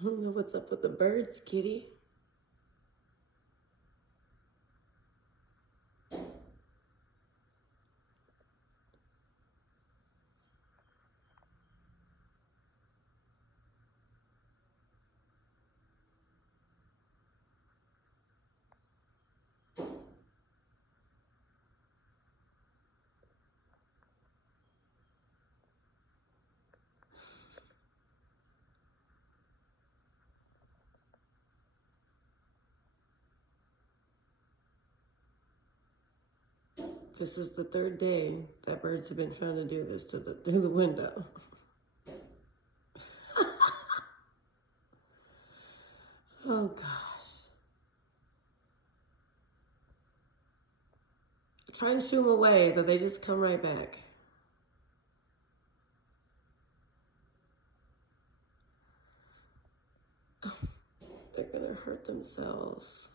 I don't know what's up with the birds, kitty. This is the third day that birds have been trying to do this through the window. Oh gosh. I try and shoo them away, but they just come right back. They're gonna hurt themselves.